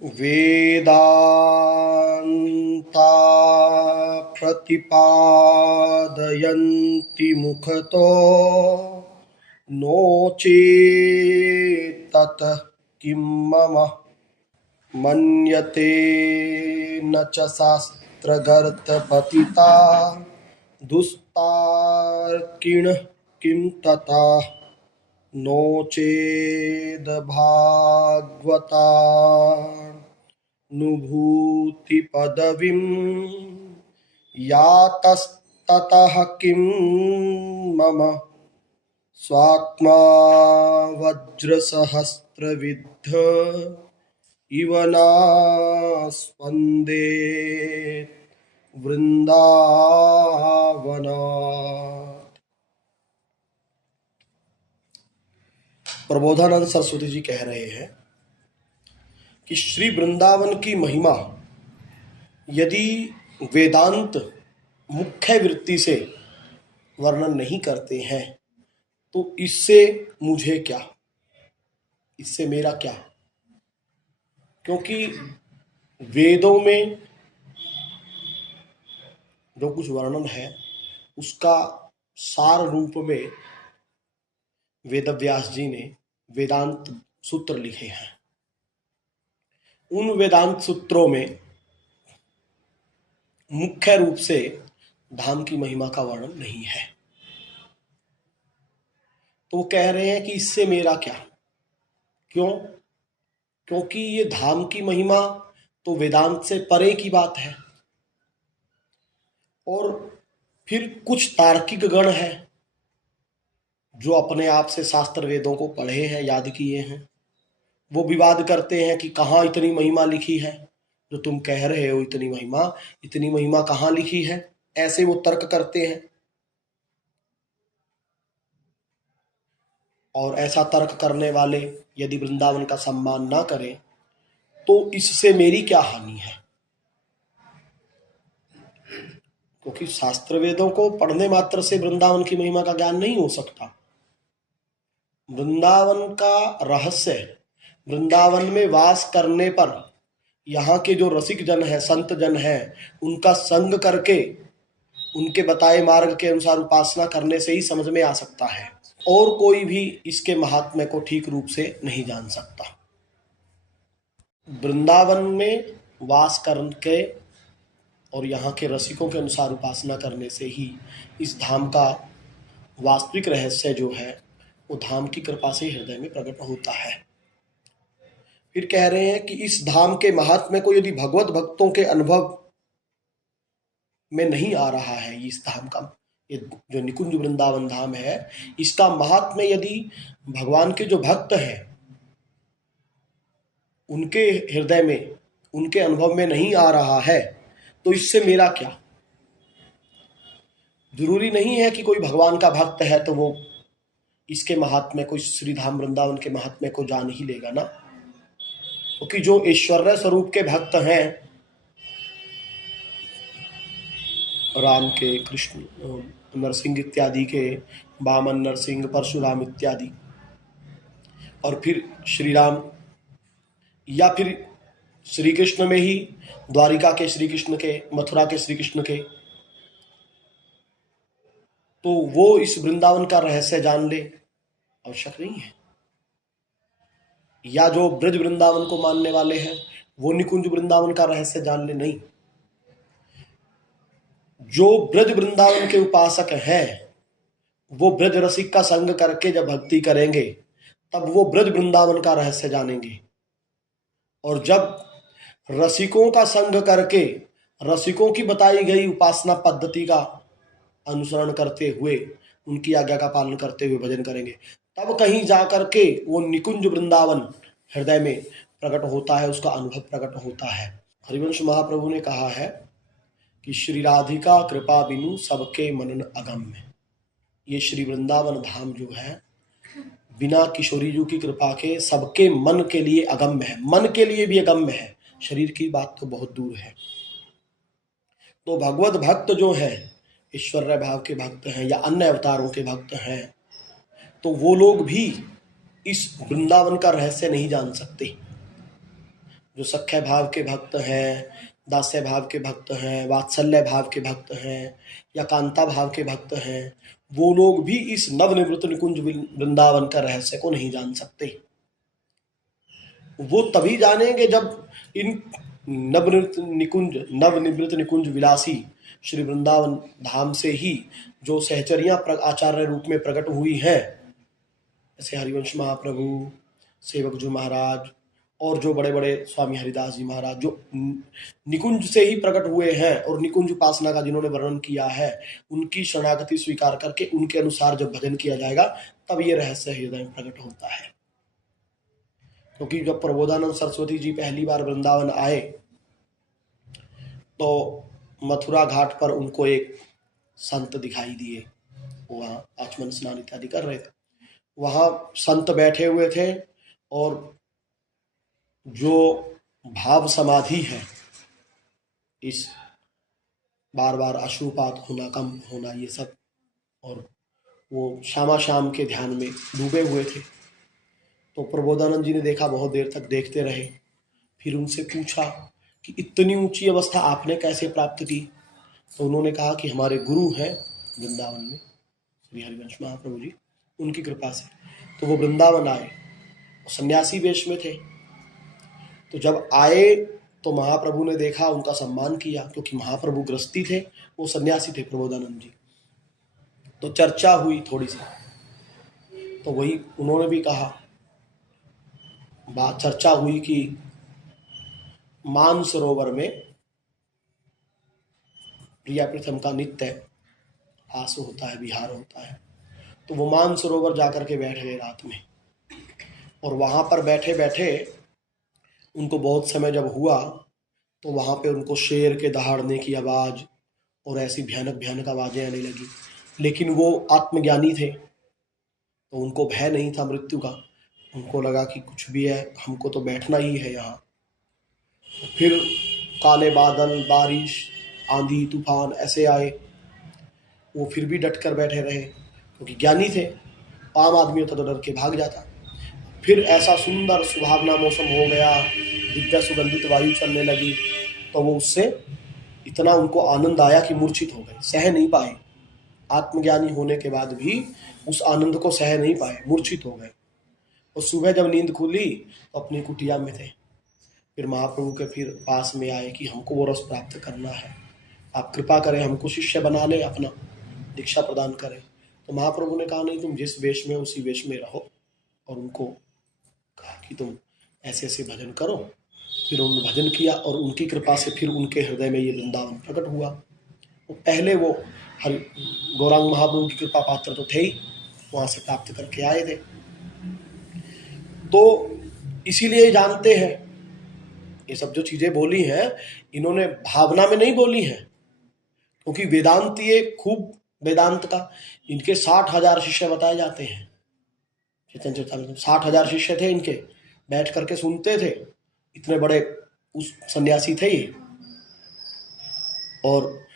Vedanta प्रतिपादयन्ति मुखतो no चेत् ततः किं मम मन्यते न च शास्त्रगर्तपतिता दुस्तार्किणः किं तथा नो चेद् भागवतानुभूतिपदवीं यातस्ततः किं मम स्वात्मा वज्रसहस्रविद्ध इव नास्पन्देत् वृंदावनात्। प्रबोधानंद सरस्वती जी कह रहे हैं कि श्री वृंदावन की महिमा यदि वेदांत मुख्य वृत्ति से वर्णन नहीं करते हैं तो इससे मुझे क्या, इससे मेरा क्या। क्योंकि वेदों में जो कुछ वर्णन है उसका सार रूप में वेदव्यास जी ने वेदांत सूत्र लिखे हैं। उन वेदांत सूत्रों में मुख्य रूप से धाम की महिमा का वर्णन नहीं है। तो वो कह रहे हैं कि इससे मेरा क्या। क्यों? क्योंकि ये धाम की महिमा तो वेदांत से परे की बात है। और फिर कुछ तार्किक गण है जो अपने आप से शास्त्र वेदों को पढ़े हैं, याद किए हैं। वो विवाद करते हैं कि कहाँ इतनी महिमा लिखी है, जो तुम कह रहे हो इतनी महिमा कहाँ लिखी है। ऐसे वो तर्क करते हैं। और ऐसा तर्क करने वाले यदि वृंदावन का सम्मान ना करें तो इससे मेरी क्या हानि है। क्योंकि शास्त्र वेदों को पढ़ने मात्र से वृंदावन की महिमा का ज्ञान नहीं हो सकता। वृंदावन का रहस्य, वृंदावन में वास करने पर यहाँ के जो रसिक जन है, संत जन है, उनका संग करके उनके बताए मार्ग के अनुसार उपासना करने से ही समझ में आ सकता है। और कोई भी इसके महात्म्य को ठीक रूप से नहीं जान सकता। वृंदावन में वास करके और यहाँ के रसिकों के अनुसार उपासना करने से ही इस धाम का वास्तविक रहस्य जो है वो धाम की कृपा से हृदय में प्रकट होता है। फिर कह रहे हैं कि इस धाम के महात्म्य को यदि भगवत भक्तों के अनुभव में नहीं आ रहा है, इस धाम का, ये जो निकुंज वृंदावन धाम है, इसका महात्म्य यदि भगवान के जो भक्त हैं उनके हृदय में, उनके अनुभव में नहीं आ रहा है तो इससे मेरा क्या। जरूरी नहीं है कि कोई भगवान का भक्त है तो वो इसके महात्म्य को, इस श्रीधाम वृंदावन के महात्म्य को जान ही लेगा ना। क्योंकि जो ऐश्वर्य स्वरूप के भक्त हैं, राम के, कृष्ण, नरसिंह इत्यादि के, वामन, नरसिंह, परशुराम इत्यादि, और फिर श्री राम या फिर श्री कृष्ण में ही द्वारिका के श्री कृष्ण के, मथुरा के श्री कृष्ण के, तो वो इस वृंदावन का रहस्य जान ले, आवश्यक नहीं है। या जो ब्रज वृंदावन को मानने वाले हैं वो निकुंज वृंदावन का रहस्य जान ले, नहीं। जो ब्रज वृंदावन के उपासक हैं वो ब्रज रसिक का संग करके जब भक्ति करेंगे तब वो ब्रज वृंदावन का रहस्य जानेंगे। और जब रसिकों का संग करके रसिकों की बताई गई उपासना पद्धति का अनुसरण करते हुए, उनकी आज्ञा का पालन करते हुए भजन करेंगे, तब कहीं जाकर के वो निकुंज वृंदावन हृदय में प्रकट होता है, उसका अनुभव प्रकट होता है। हरिवंश महाप्रभु ने कहा है कि श्री राधिका कृपा बिनु सबके मनन अगम्य। ये श्री वृंदावन धाम जो है बिना किशोरी जी की कृपा के सबके मन के लिए अगम्य है। मन के लिए भी अगम्य है, शरीर की बात तो बहुत दूर है। तो भगवत भक्त जो है, ईश्वरीय भाव के भक्त हैं या अन्य अवतारों के भक्त हैं, तो वो लोग भी इस वृंदावन का रहस्य नहीं जान सकते। जो सख्य भाव के भक्त हैं, दास्य भाव के भक्त हैं, वात्सल्य भाव के भक्त हैं या कांता भाव के भक्त हैं, वो लोग भी इस नवनिवृत्त निकुंज वृंदावन का रहस्य को नहीं जान सकते। वो तभी जानेंगे जब इन नवनिवृत्त निकुंज विलासी श्री वृंदावन धाम से ही जो सहचरियां आचार्य रूप में प्रकट हुई हैं, जैसे हरिवंश महाप्रभु, सेवक जी महाराज और जो बड़े बड़े स्वामी हरिदास जी महाराज, जो निकुंज से ही प्रकट हुए हैं और निकुंज उपासना का जिन्होंने वर्णन किया है, उनकी शरणागति स्वीकार करके उनके अनुसार जब भजन किया जाएगा तब ये रहस्य हृदय में प्रकट होता है। क्योंकि जब प्रबोधानंद सरस्वती जी पहली बार वृंदावन आए तो मथुरा घाट पर उनको एक संत दिखाई दिए, वहां आचमन स्नान इत्यादि कर रहे थे। वहां संत बैठे हुए थे और जो भाव समाधि है, इस बार बार अश्रुपात होना, कम होना, ये सब, और वो श्यामा श्याम के ध्यान में डूबे हुए थे। तो प्रबोधानंद जी ने देखा, बहुत देर तक देखते रहे, फिर उनसे पूछा कि इतनी ऊंची अवस्था आपने कैसे प्राप्त की? तो उन्होंने कहा कि हमारे गुरु हैं वृंदावन में श्री हरिवंश महाप्रभु जी, उनकी कृपा से। तो वो वृंदावन आए, सन्यासी वेश में थे। तो जब आए तो महाप्रभु ने देखा, उनका सम्मान किया, क्योंकि महाप्रभु गृहस्थी थे, वो सन्यासी थे प्रबोधानंद जी। तो चर्चा हुई थोड़ी सी, तो वही उन्होंने भी कहा, बात चर्चा हुई कि मानसरोवर में प्रिया प्रथम का नित्य आस होता है, विहार होता है। तो वो मानसरोवर जाकर के बैठ गए रात में, और वहां पर बैठे बैठे उनको बहुत समय जब हुआ तो वहां पे उनको शेर के दहाड़ने की आवाज और ऐसी भयानक भयानक आवाजें आने लगी। लेकिन वो आत्मज्ञानी थे, तो उनको भय नहीं था मृत्यु का। उनको लगा कि कुछ भी है, हमको तो बैठना ही है यहाँ। फिर काले बादल, बारिश, आंधी, तूफान ऐसे आए, वो फिर भी डट कर बैठे रहे, क्योंकि ज्ञानी थे। आम आदमी होता तो डर के भाग जाता। फिर ऐसा सुंदर सुहावना मौसम हो गया, दिव्य सुगंधित वायु चलने लगी, तो वो उससे इतना उनको आनंद आया कि मूर्छित हो गए, सह नहीं पाए। आत्मज्ञानी होने के बाद भी उस आनंद को सह नहीं पाए, मूर्छित हो गए। और सुबह जब नींद खुली तो अपनी कुटिया में थे। फिर महाप्रभु के फिर पास में आए कि हमको वो रस प्राप्त करना है, आप कृपा करें, हमको शिष्य बना लें, अपना दीक्षा प्रदान करें। तो महाप्रभु ने कहा, नहीं, तुम जिस वेश में उसी वेश में रहो, और उनको कहा कि तुम ऐसे ऐसे भजन करो। फिर उन्होंने भजन किया और उनकी कृपा से फिर उनके हृदय में ये वृंदावन प्रकट हुआ। वो पहले वो गौरांग महाप्रभु की कृपा पात्र तो थे ही, वहां से प्राप्त करके आए थे। तो इसीलिए जानते हैं, ये सब जो चीजें बोली हैं इन्होंने भावना में नहीं बोली हैं, क्योंकि वेदांत, ये खूब वेदांत का, इनके 60,000 शिष्य बताए जाते हैं। चैतन्य चरितामृत 60,000 शिष्य थे इनके, बैठ करके सुनते थे। इतने बड़े उस सन्यासी थे ये, और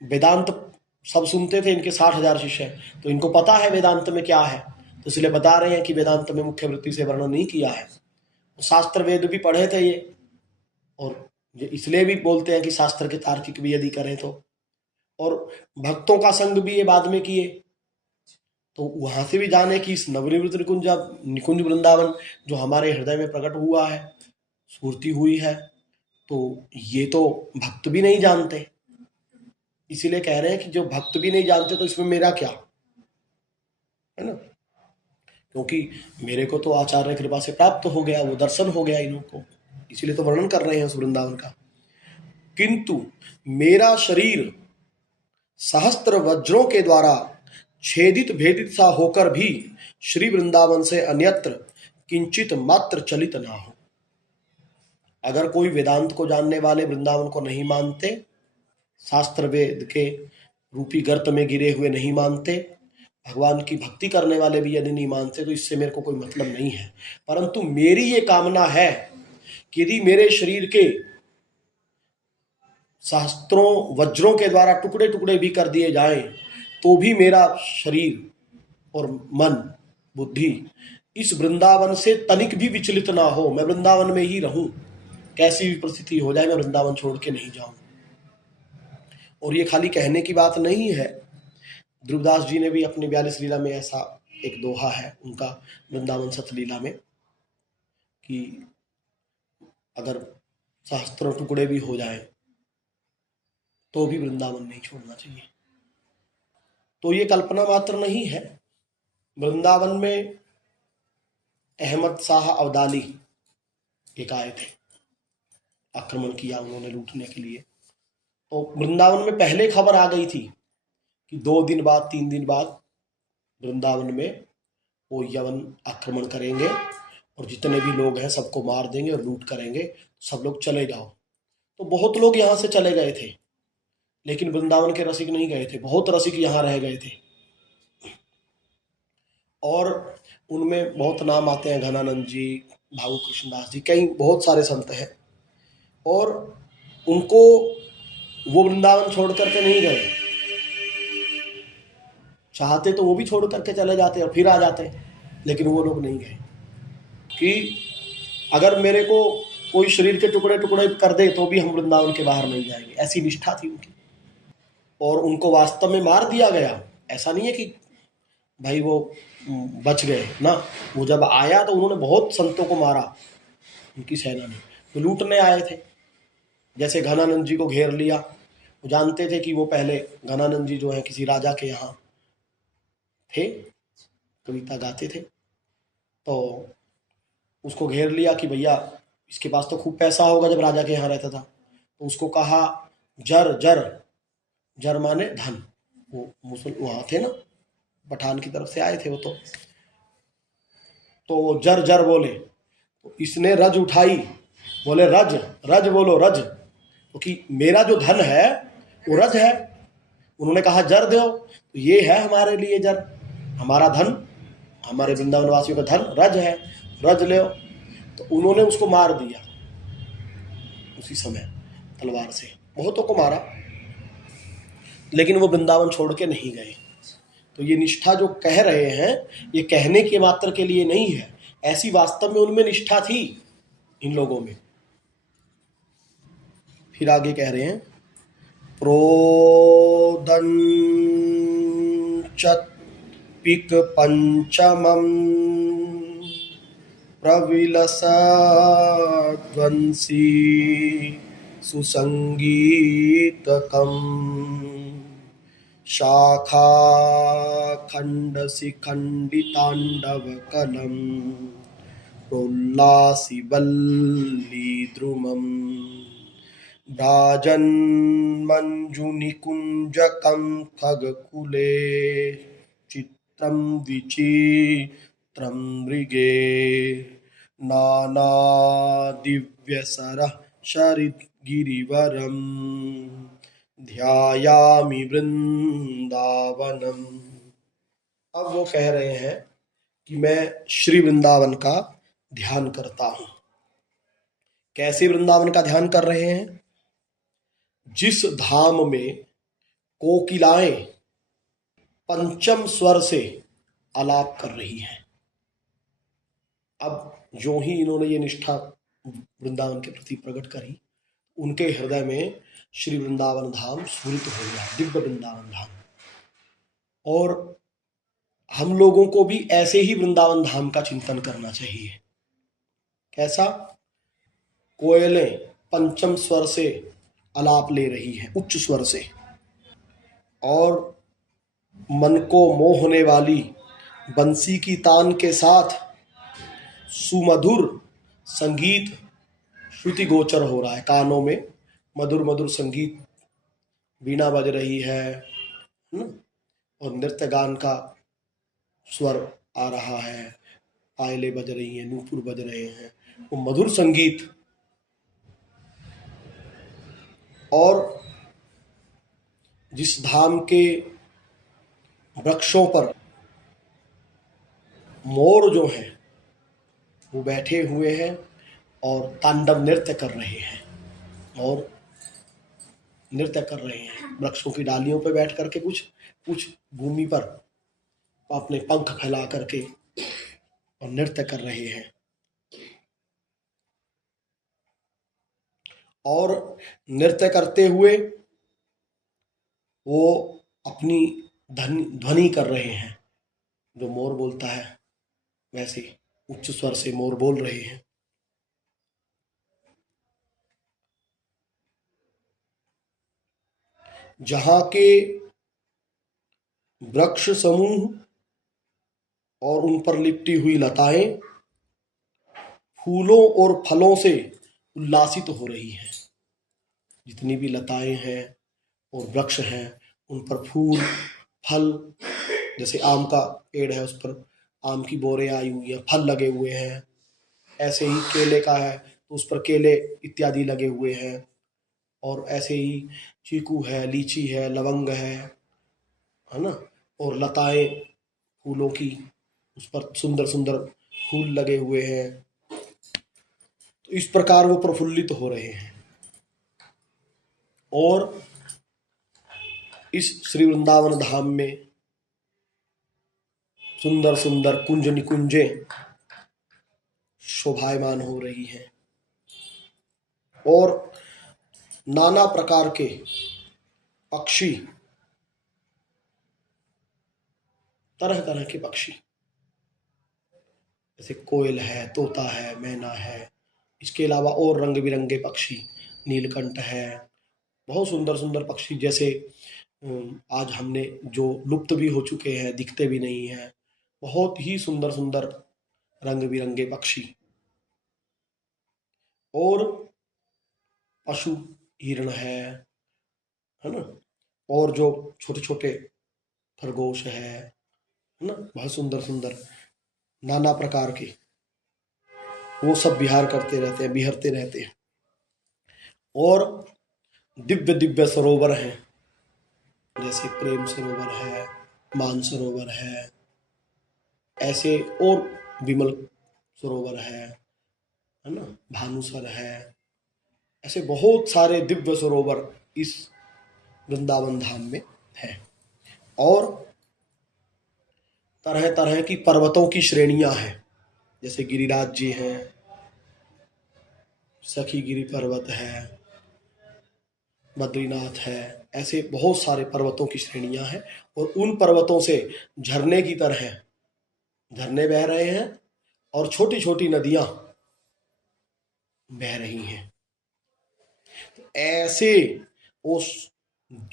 वेदांत सब सुनते थे, इनके 60,000 शिष्य। तो इनको पता है वेदांत में क्या है, तो इसलिए बता रहे हैं कि वेदांत में मुख्य वृत्ति से वर्णन नहीं किया है। शास्त्र वेद भी पढ़े थे ये, और इसलिए भी बोलते हैं कि शास्त्र के तार्किक भी यदि करें तो, और भक्तों का संग भी ये बाद में किए। तो वहां से भी जाने कि इस नवनिवृत्त निकुंज वृंदावन जो हमारे हृदय में प्रकट हुआ है, स्फूर्ति हुई है, तो ये तो भक्त भी नहीं जानते। इसीलिए कह रहे हैं कि जो भक्त भी नहीं जानते तो इसमें मेरा क्या है ना, क्योंकि मेरे को तो आचार्य कृपा से प्राप्त हो गया, वो दर्शन हो गया इन को, इसीलिए तो वर्णन कर रहे हैं उस वृंदावन का। किंतु मेरा शरीर सहस्त्र वज्रों के द्वारा छेदित भेदित सा होकर भी श्री वृंदावन से अन्यत्र किंचित मात्र चलित ना हो। अगर कोई वेदांत को जानने वाले वृंदावन को नहीं मानते, शास्त्र वेद के रूपी गर्त में गिरे हुए नहीं मानते, भगवान की भक्ति करने वाले भी यदि नहीं मानते, तो इससे मेरे को कोई मतलब नहीं है। परंतु मेरी ये कामना है कि यदि मेरे शरीर के सहस्त्रों वज्रों के द्वारा टुकड़े टुकड़े भी कर दिए जाएं, तो भी मेरा शरीर और मन बुद्धि इस वृंदावन से तनिक भी विचलित ना हो, मैं वृंदावन में ही रहूं। कैसी भी परिस्थिति हो जाए मैं वृंदावन छोड़ के नहीं जाऊं। और ये खाली कहने की बात नहीं है, ध्रुवदास जी ने भी अपनी 42 लीला में ऐसा एक दोहा है उनका वृंदावन सतलीला में कि अगर सहस्त्रों टुकड़े भी हो जाए तो भी वृंदावन नहीं छोड़ना चाहिए। तो ये कल्पना मात्र नहीं है। वृंदावन में अहमद शाह अब्दाली एक आए थे, आक्रमण किया उन्होंने लूटने के लिए। तो वृंदावन में पहले खबर आ गई थी कि 2 दिन बाद 3 दिन बाद वृंदावन में वो यवन आक्रमण करेंगे और जितने भी लोग हैं सबको मार देंगे और लूट करेंगे, सब लोग चले जाओ। तो बहुत लोग यहाँ से चले गए थे, लेकिन वृंदावन के रसिक नहीं गए थे, बहुत रसिक यहाँ रह गए थे। और उनमें बहुत नाम आते हैं, घनानंद जी, भाऊ कृष्णदास जी, कई बहुत सारे संत हैं। और उनको वो वृंदावन छोड़ करके नहीं गए, चाहते तो वो भी छोड़ करके चले जाते और फिर आ जाते, लेकिन वो लोग नहीं गए कि अगर मेरे को कोई शरीर के टुकड़े टुकड़े कर दे तो भी हम वृंदावन के बाहर नहीं जाएंगे, ऐसी निष्ठा थी उनकी। और उनको वास्तव में मार दिया गया, ऐसा नहीं है कि भाई वो बच गए ना। वो जब आया तो उन्होंने बहुत संतों को मारा, उनकी सेना ने। तो लूटने आए थे, जैसे घनानंद जी को घेर लिया। वो जानते थे कि वो पहले घनानंद जी जो है किसी राजा के यहाँ थे, कविता गाते थे, तो उसको घेर लिया कि भैया इसके पास तो खूब पैसा होगा, जब राजा के यहाँ रहता था। तो उसको कहा जर जर, जर माने धन। वो मुसल वहाँ थे ना, पठान की तरफ से आए थे वो। तो वो जर जर बोले, तो इसने रज उठाई, बोले रज रज बोलो रज, क्योंकि तो मेरा जो धन है वो रज है। उन्होंने कहा जर दो, तो ये है हमारे लिए जर, हमारा धन, हमारे वृंदावन वासियों का धन रज है, रज ले। तो उन्होंने उसको मार दिया उसी समय तलवार से, बहुतों को मारा, लेकिन वो वृंदावन छोड़ के नहीं गए। तो ये निष्ठा जो कह रहे हैं, ये कहने के मात्र के लिए नहीं है, ऐसी वास्तव में उनमें निष्ठा थी इन लोगों में। फिर आगे कह रहे हैं प्रोदंचत्पिक पंचमम प्रविलसध्वंसी सुसंगीतकम शाखाखण्डशिखण्डिताण्डवकलं प्रोल्लासिवल्लीद्रुमं भ्राजन्मञ्जुनिकुञ्जकं खगकुले चित्रं विचित्रं मृगे नानादिव्यसरः शरिद्गिरिवरम् ध्यायामि वृंदावनम। अब वो कह रहे हैं कि मैं श्री वृंदावन का ध्यान करता हूं। कैसे वृंदावन का ध्यान कर रहे हैं? जिस धाम में कोकिलाएं पंचम स्वर से आलाप कर रही हैं। अब जो ही इन्होंने ये निष्ठा वृंदावन के प्रति प्रकट करी, उनके हृदय में श्री वृंदावन धाम स्फुरित हो गया, दिव्य वृंदावन धाम। और हम लोगों को भी ऐसे ही वृंदावन धाम का चिंतन करना चाहिए। कैसा? कोयलें पंचम स्वर से आलाप ले रही हैं, उच्च स्वर से, और मन को मोहने वाली बंसी की तान के साथ सुमधुर संगीत श्रुति गोचर हो रहा है। कानों में मधुर मधुर संगीत, वीणा बज रही है और नृत्य गान का स्वर आ रहा है, पायलें बज रही हैं, नूपुर बज रहे हैं, वो मधुर संगीत। और जिस धाम के वृक्षों पर मोर जो हैं वो बैठे हुए हैं और तांडव नृत्य कर रहे हैं, और नृत्य कर रहे हैं वृक्षों की डालियों पर बैठ करके, कुछ भूमि पर अपने पंख फैला करके और नृत्य कर रहे हैं। और नृत्य करते हुए वो अपनी ध्वनि कर रहे हैं। जो मोर बोलता है वैसे उच्च स्वर से मोर बोल रहे हैं। जहां के वृक्ष समूह और उन पर लिपटी हुई लताएं फूलों और फलों से उल्लासित हो रही हैं। जितनी भी लताएं हैं और वृक्ष हैं उन पर फूल फल, जैसे आम का पेड़ है उस पर आम की बोरे आई हुई है, फल लगे हुए हैं। ऐसे ही केले का है तो उस पर केले इत्यादि लगे हुए हैं। और ऐसे ही चीकू है, लीची है, लवंग है ना। और लताएं फूलों की, उस पर सुंदर सुंदर फूल लगे हुए हैं। तो इस प्रकार वो प्रफुल्लित हो रहे हैं। और इस श्री वृंदावन धाम में सुंदर सुंदर कुंज निकुंजे शोभायमान हो रही हैं और नाना प्रकार के पक्षी, तरह तरह के पक्षी, जैसे कोयल है, तोता है, मैना है, इसके अलावा और रंग बिरंगे पक्षी, नीलकंठ है, बहुत सुंदर सुंदर पक्षी। जैसे आज हमने जो लुप्त भी हो चुके हैं, दिखते भी नहीं हैं, बहुत ही सुंदर सुंदर रंग बिरंगे पक्षी। और पशु हिरण है ना। और जो छोटे छोटे खरगोश है ना, बहुत सुंदर सुंदर नाना प्रकार के, वो सब विहार करते रहते हैं, बिहरते रहते हैं। और दिव्य दिव्य सरोवर हैं, जैसे प्रेम सरोवर है, मान सरोवर है, ऐसे और विमल सरोवर है ना, भानुसर है। ऐसे बहुत सारे दिव्य सरोवर इस वृंदावन धाम में है। और तरह तरह की पर्वतों की श्रेणियां हैं, जैसे गिरिराज जी हैं, सखी गिरी पर्वत है, बद्रीनाथ है। ऐसे बहुत सारे पर्वतों की श्रेणियां हैं और उन पर्वतों से झरने की तरह झरने बह रहे हैं और छोटी छोटी नदियां बह रही हैं। तो ऐसे उस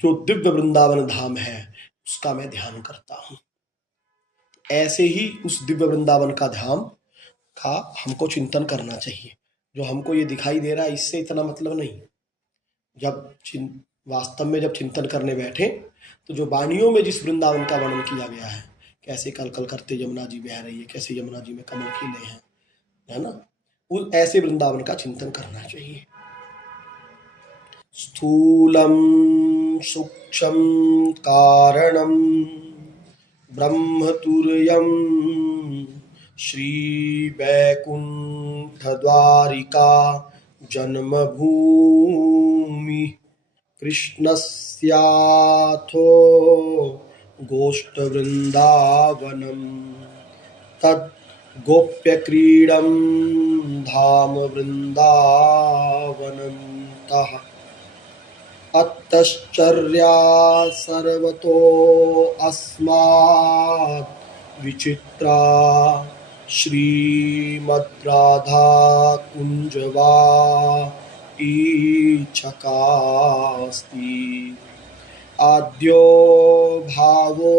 जो दिव्य वृंदावन धाम है उसका मैं ध्यान करता हूं। ऐसे ही उस दिव्य वृंदावन का धाम का हमको चिंतन करना चाहिए। जो हमको ये दिखाई दे रहा है इससे इतना मतलब नहीं। जब वास्तव में जब चिंतन करने बैठे तो जो वाणियों में जिस वृंदावन का वर्णन किया गया है, कैसे कल कल करते यमुना जी बह रही है, कैसे यमुना जी में कमल खिले हैं, है ना, उस ऐसे वृंदावन का चिंतन करना चाहिए। स्थूलम सूक्ष्म कारणम ब्रह्मतुर्यम श्री वैकुंठ द्वारिका जन्मभूमि कृष्णस्याथो गोष्ठवृंदावनम तद् गोप्यक्रीडं धाम वृंदावनन्तः अतश्चर्या सर्वतो अस्माद् विचित्रा श्रीमद्राधा कुंजवा ईच्छकास्ति आद्यो भावो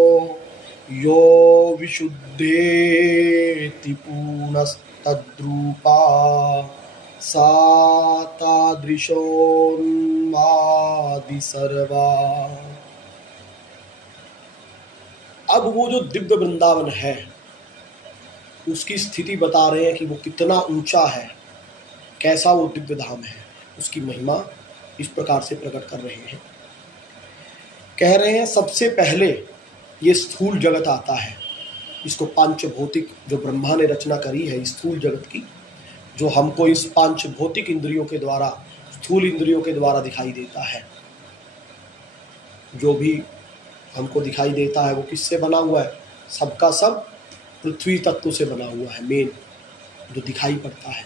यो विशुद्धेति पूर्णस्तद्रूपा सा तादृशोन्मादि सर्वा। अब वो जो दिव्य वृंदावन है उसकी स्थिति बता रहे हैं कि वो कितना ऊंचा है, कैसा वो दिव्य धाम है, उसकी महिमा इस प्रकार से प्रकट कर रहे हैं। कह रहे हैं सबसे पहले ये स्थूल जगत आता है, इसको पांच भौतिक जो ब्रह्मा ने रचना करी है स्थूल जगत की, जो हमको इस पांच भौतिक इंद्रियों के द्वारा, स्थूल इंद्रियों के द्वारा दिखाई देता है। जो भी हमको दिखाई देता है वो किससे बना हुआ है? सबका सब पृथ्वी तत्व से बना हुआ है। मेन जो दिखाई पड़ता है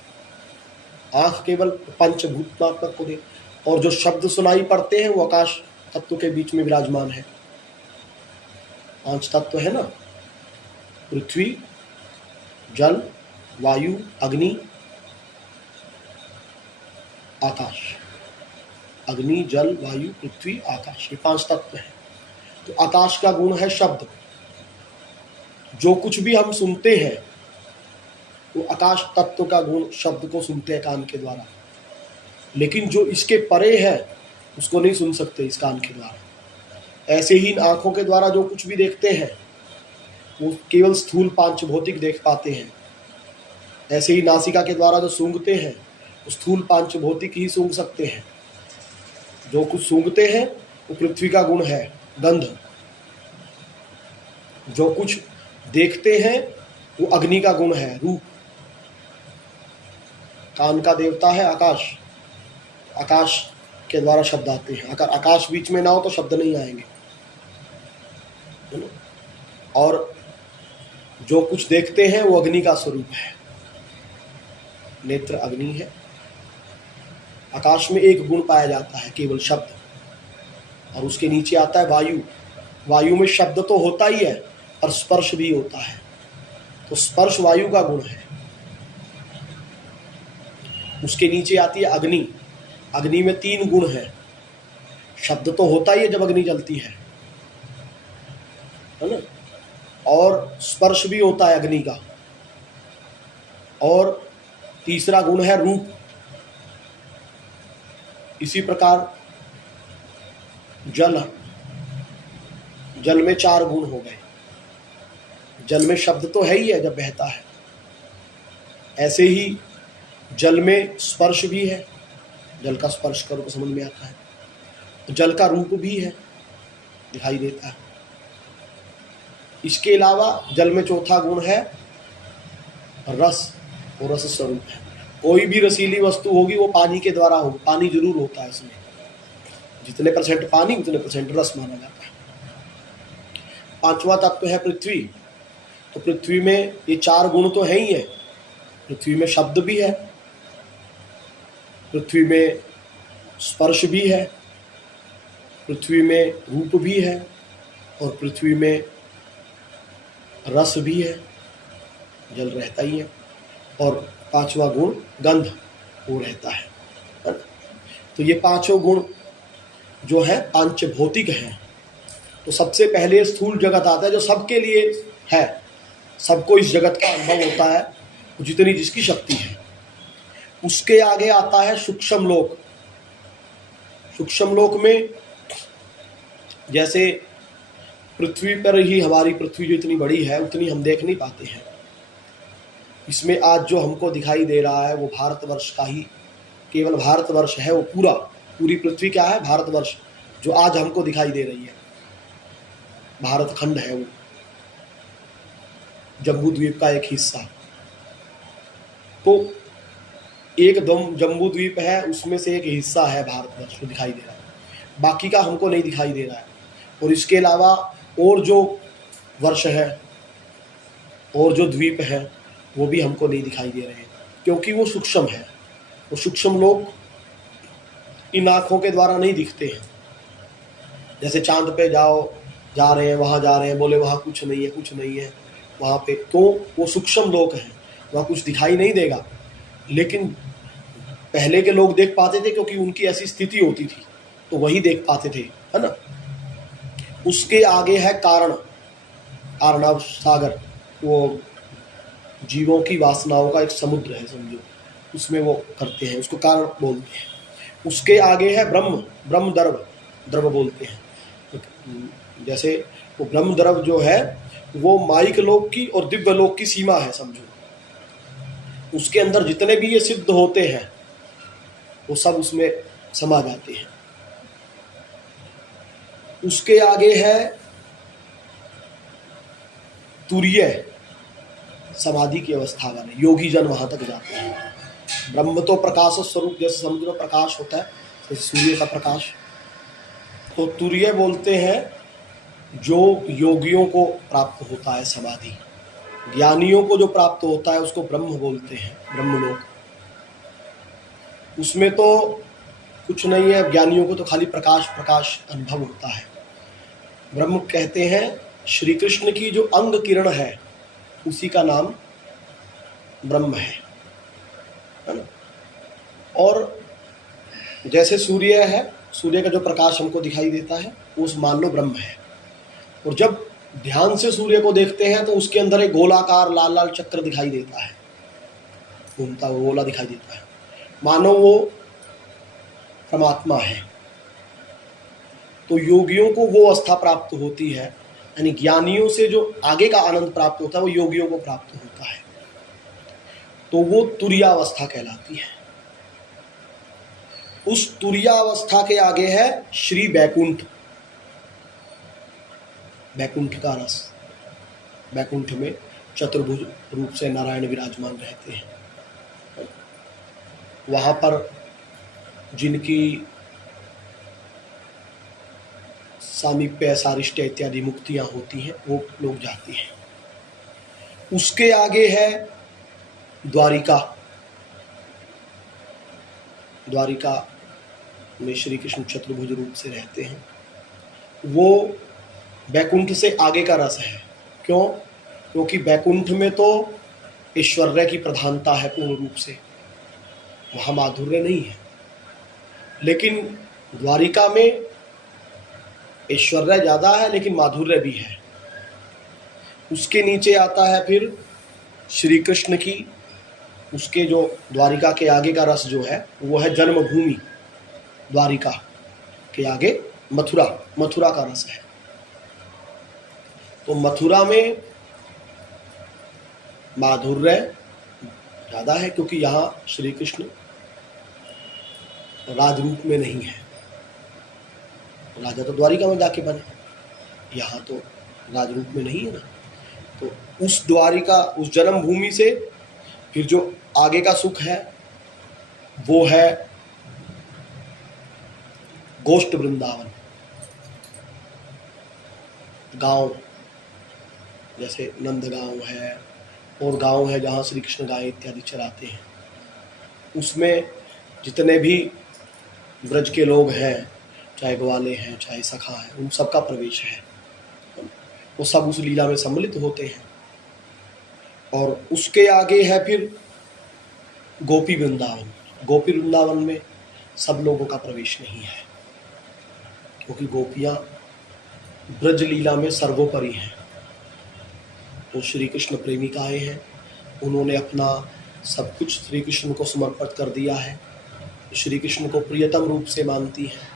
आंख केवल पंचभूतात्मक को देख, और जो शब्द सुनाई पड़ते हैं वो आकाश तत्व के बीच में विराजमान है। 5 तत्व है ना, पृथ्वी, जल, वायु, अग्नि, आकाश। अग्नि, जल, वायु, पृथ्वी, आकाश, ये 5 तत्व हैं। तो आकाश का गुण है शब्द। जो कुछ भी हम सुनते हैं वो आकाश तत्व का गुण, शब्द को सुनते हैं कान के द्वारा, लेकिन जो इसके परे है उसको नहीं सुन सकते इस कान के द्वारा। ऐसे ही इन आंखों के द्वारा जो कुछ भी देखते हैं वो केवल स्थूल पांच भौतिक देख पाते हैं। ऐसे ही नासिका के द्वारा जो सूंघते हैं वो स्थूल पांच भौतिक ही सूंघ सकते हैं। जो कुछ सूंघते हैं वो पृथ्वी का गुण है गंध। जो कुछ देखते हैं वो अग्नि का गुण है रूप। कान का देवता है आकाश, आकाश के द्वारा शब्द आते हैं। अगर आकाश बीच में ना हो तो शब्द नहीं आएंगे। और जो कुछ देखते हैं वो अग्नि का स्वरूप है, नेत्र अग्नि है। आकाश में एक गुण पाया जाता है केवल शब्द, और उसके नीचे आता है वायु। वायु में शब्द तो होता ही है और स्पर्श भी होता है, तो स्पर्श वायु का गुण है। उसके नीचे आती है अग्नि। अग्नि में 3 गुण हैं। शब्द तो होता ही है जब अग्नि जलती है ना, और स्पर्श भी होता है अग्नि का। और तीसरा गुण है रूप। इसी प्रकार जल, जल में 4 गुण हो गए। जल में शब्द तो है ही है जब बहता है, ऐसे ही जल में स्पर्श भी है। जल का स्पर्श करो तो समझ में आता है। जल का रूप भी है, दिखाई देता है। इसके अलावा जल में चौथा गुण है रस, वो रस स्वरूप है। कोई भी रसीली वस्तु होगी वो पानी के द्वारा होगी, पानी जरूर होता है इसमें। जितने % पानी उतने % रस माना जाता है। 5वां तत्व है पृथ्वी। तो पृथ्वी में ये 4 गुण तो है ही है। पृथ्वी में शब्द भी है, पृथ्वी में स्पर्श भी है, पृथ्वी में रूप भी है, और पृथ्वी में रस भी है, जल रहता ही है। और 5वां गुण गंध वो रहता है। तो ये 5 गुण जो है पांचभौतिक हैं। तो सबसे पहले स्थूल जगत आता है जो सबके लिए है, सबको इस जगत का अनुभव होता है जितनी जिसकी शक्ति है। उसके आगे आता है सूक्ष्म लोक। सूक्ष्म लोक में जैसे पृथ्वी पर ही, हमारी पृथ्वी जो इतनी बड़ी है उतनी हम देख नहीं पाते हैं। इसमें आज जो हमको दिखाई दे रहा है वो भारतवर्ष का ही केवल भारतवर्ष है। वो पूरी पृथ्वी क्या है? भारतवर्ष, जो आज हमको दिखाई दे रही है भारत खंड है, वो जम्बू द्वीप का एक हिस्सा। तो एक जम्बू द्वीप है, उसमें से एक हिस्सा है भारतवर्ष जो दिखाई दे रहा है, बाकी का हमको नहीं दिखाई दे रहा है। और इसके अलावा और जो वर्ष है और जो द्वीप है वो भी हमको नहीं दिखाई दे रहे हैं, क्योंकि वो सूक्ष्म है। वो सूक्ष्म लोग इन आँखों के द्वारा नहीं दिखते हैं। जैसे चांद पे जा रहे हैं, वहाँ जा रहे हैं, बोले वहाँ कुछ नहीं है, कुछ नहीं है वहाँ पे, तो वो सूक्ष्म लोग हैं, वहाँ कुछ दिखाई नहीं देगा। लेकिन पहले के लोग देख पाते थे क्योंकि उनकी ऐसी स्थिति होती थी, तो वही देख पाते थे, है ना। उसके आगे है कारण, आर्णव सागर, वो जीवों की वासनाओं का एक समुद्र है समझो, उसमें वो करते हैं, उसको कारण बोलते हैं। उसके आगे है ब्रह्म द्रव बोलते हैं। जैसे वो ब्रह्म द्रव जो है वो माइक लोक की और दिव्य लोक की सीमा है समझो। उसके अंदर जितने भी ये सिद्ध होते हैं वो सब उसमें समा जाते हैं। उसके आगे है तुरीय, समाधि की अवस्था वाले योगी जन वहां तक जाते हैं। ब्रह्म तो प्रकाश स्वरूप, जैसे समुद्र में प्रकाश होता है जैसे सूर्य का प्रकाश, तो तुरीय बोलते हैं जो योगियों को प्राप्त होता है समाधि। ज्ञानियों को जो प्राप्त होता है उसको ब्रह्म बोलते हैं, ब्रह्मलोक। उसमें तो कुछ नहीं है, ज्ञानियों को तो खाली प्रकाश प्रकाश अनुभव होता है। ब्रह्म कहते हैं श्री कृष्ण की जो अंग किरण है उसी का नाम ब्रह्म है ना। और जैसे सूर्य है, सूर्य का जो प्रकाश हमको दिखाई देता है वो मान लो ब्रह्म है। और जब ध्यान से सूर्य को देखते हैं तो उसके अंदर एक गोलाकार लाल लाल चक्र दिखाई देता है, घूमता हुआ गोला दिखाई देता है, मानो वो परमात्मा है। तो योगियों को वो अवस्था प्राप्त होती है, यानी ज्ञानियों से जो आगे का आनंद प्राप्त होता है वो योगियों को प्राप्त होता है, तो वो तुरीयावस्था कहलाती है। उस तुरीयावस्था के आगे है श्री बैकुंठ, बैकुंठ का रस। बैकुंठ में चतुर्भुज रूप से नारायण विराजमान रहते हैं। वहां पर जिनकी सामीप्य सारिष्ट इत्यादि मुक्तियां होती हैं वो लोग जाते हैं। उसके आगे है द्वारिका। द्वारिका में श्री कृष्ण चतुर्भुज रूप से रहते हैं। वो बैकुंठ से आगे का रस है। क्यों? क्योंकि बैकुंठ में तो ऐश्वर्य की प्रधानता है पूर्ण रूप से, वहाँ माधुर्य नहीं है। लेकिन द्वारिका में ऐश्वर्य ज़्यादा है लेकिन माधुर्य भी है। उसके नीचे आता है फिर श्री कृष्ण की, उसके जो द्वारिका के आगे का रस जो है वो है जन्मभूमि। द्वारिका के आगे मथुरा, मथुरा का रस है। तो मथुरा में माधुर्य ज़्यादा है क्योंकि यहाँ श्री कृष्ण राजरूप में नहीं है। राजा तो द्वारिका में जाके बने, यहाँ तो राजरूप में नहीं है ना। तो उस द्वारिका, उस जन्मभूमि से फिर जो आगे का सुख है वो है गोष्ठ वृंदावन। गांव जैसे नंदगांव है और गांव है जहाँ श्री कृष्ण गाय इत्यादि चराते हैं, उसमें जितने भी ब्रज के लोग हैं, चाहे ग्वाले हैं चाहे सखा है, उन सबका प्रवेश है। वो सब उस लीला में सम्मिलित होते हैं। और उसके आगे है फिर गोपी वृंदावन। गोपी वृंदावन में सब लोगों का प्रवेश नहीं है क्योंकि गोपियाँ ब्रज लीला में सर्वोपरि हैं। वो श्री कृष्ण प्रेमिकाएँ हैं, उन्होंने अपना सब कुछ श्री कृष्ण को समर्पित कर दिया है, श्री कृष्ण को प्रियतम रूप से मानती हैं।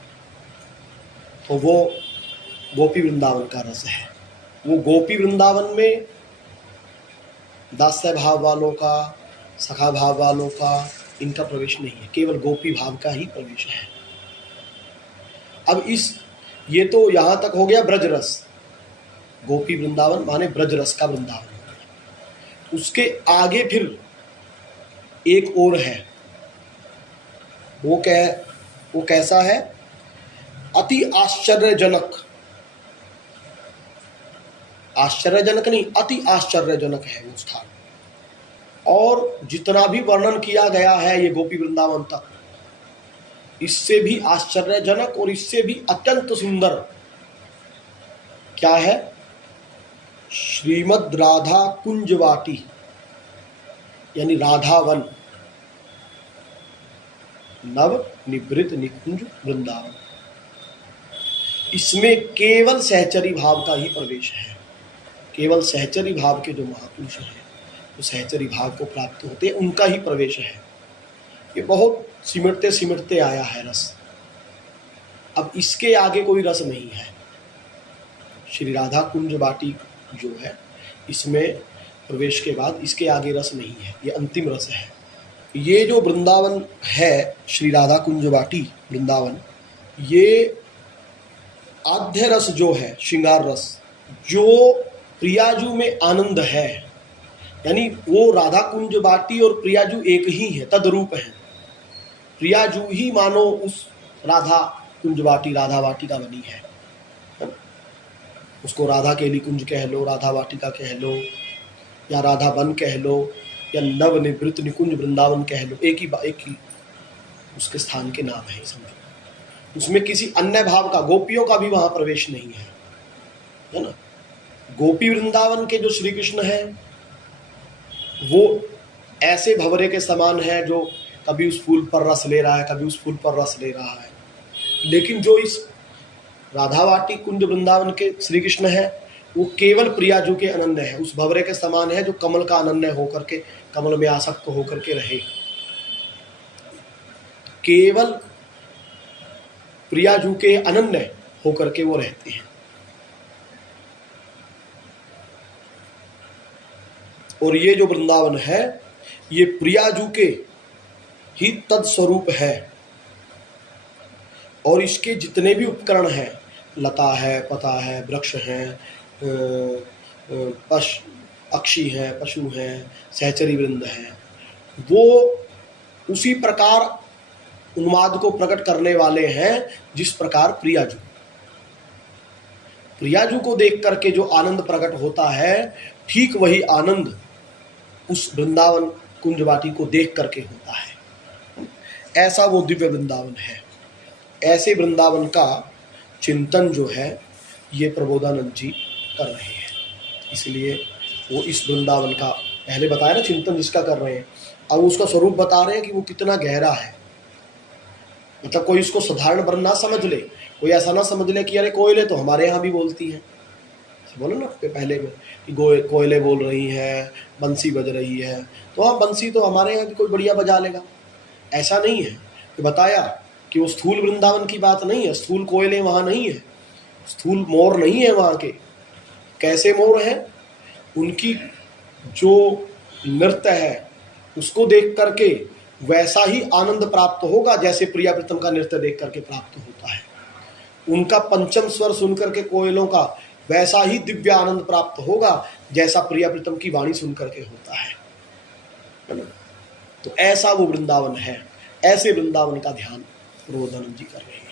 तो वो गोपी वृंदावन का रस है। वो गोपी वृंदावन में दास्य भाव वालों का, सखा भाव वालों का, इनका प्रवेश नहीं है, केवल गोपी भाव का ही प्रवेश है। अब ये तो यहाँ तक हो गया ब्रज रस। गोपी वृंदावन माने ब्रज रस का वृंदावन। उसके आगे फिर एक और है, वो कैसा है? अति आश्चर्यजनक। आश्चर्यजनक नहीं, अति आश्चर्यजनक है वो स्थान। और जितना भी वर्णन किया गया है ये गोपी वृंदावन तक, इससे भी आश्चर्यजनक और इससे भी अत्यंत सुंदर क्या है? श्रीमद् राधा कुंजवाटी, यानी राधावन, नव निवृत निकुंज वृंदावन। इसमें केवल सहचरी भाव का ही प्रवेश है। केवल सहचरी भाव के जो महापुरुष हैं, जो सहचरी भाव को प्राप्त होते हैं, उनका ही प्रवेश है। ये बहुत सिमटते सिमटते आया है रस। अब इसके आगे कोई रस नहीं है। श्री राधा कुंज बाटी जो है, इसमें प्रवेश के बाद इसके आगे रस नहीं है, ये अंतिम रस है। ये जो वृंदावन है, श्री राधा कुंज बाटी वृंदावन, ये आद्य रस जो है, श्रृंगार रस, जो प्रियाजू में आनंद है, यानी वो राधा कुंज बाटी और प्रियाजू एक ही है, तद्रूप है। प्रियाजू ही मानो उस राधा कुंज बाटी, राधा वाटिका बनी है। उसको राधा केली कुंज कह लो, राधा वाटिका कह लो, या राधा वन कह लो, या नव निवृत्त निकुंज वृंदावन कह लो, एक ही उसके स्थान के नाम है, समझो। उसमें किसी अन्य भाव का, गोपियों का भी वहां प्रवेश नहीं है ना। गोपी वृंदावन के जो श्री कृष्ण है वो ऐसे भंवरे के समान है जो कभी उस फूल पर रस ले रहा है, कभी उस फूल पर रस ले रहा है। लेकिन जो इस राधावाटी कुंज वृंदावन के श्री कृष्ण है वो केवल प्रियाजू के अनन्य है, उस भंवरे के समान है जो कमल का अनन्य होकर के, कमल में आसक्त होकर के रहे। केवल प्रियाजू के अनन्य होकर के वो रहते हैं। और ये जो वृंदावन है ये प्रियाजू के ही तत्स्वरूप है। और इसके जितने भी उपकरण हैं, लता है, पता है, वृक्ष हैं, पक्षी हैं, पशु हैं, सहचरी वृंद हैं, वो उसी प्रकार उन्माद को प्रकट करने वाले हैं जिस प्रकार प्रियाजू को देख करके जो आनंद प्रकट होता है, ठीक वही आनंद उस वृंदावन कुंजवाटी को देख करके होता है। ऐसा वो दिव्य वृंदावन है। ऐसे वृंदावन का चिंतन जो है ये प्रबोधानंद जी कर रहे हैं। इसलिए वो इस वृंदावन का पहले बताया ना चिंतन जिसका कर रहे हैं, अब उसका स्वरूप बता रहे हैं कि वो कितना गहरा है। मतलब कोई इसको साधारण वर्ण ना समझ ले, कोई ऐसा ना समझ ले कि अरे कोयले तो हमारे यहाँ भी बोलती हैं, बोलो ना पहले में कि कोयले बोल रही हैं, बंसी बज रही है, तो हाँ बंसी तो हमारे यहाँ भी कोई बढ़िया बजा लेगा। ऐसा नहीं है कि बताया कि वो स्थूल वृंदावन की बात नहीं है, स्थूल कोयले वहाँ नहीं है, स्थूल मोर नहीं है वहाँ के। कैसे मोर हैं? उनकी जो नृत्य है उसको देख करके वैसा ही आनंद प्राप्त होगा जैसे प्रिया प्रीतम का नृत्य देख करके प्राप्त होता है। उनका पंचम स्वर सुन करके कोयलों का वैसा ही दिव्य आनंद प्राप्त होगा जैसा प्रिया प्रीतम की वाणी सुन करके होता है ना। तो ऐसा वो वृंदावन है। ऐसे वृंदावन का ध्यान प्रबोधानंद जी कर रहे हैं।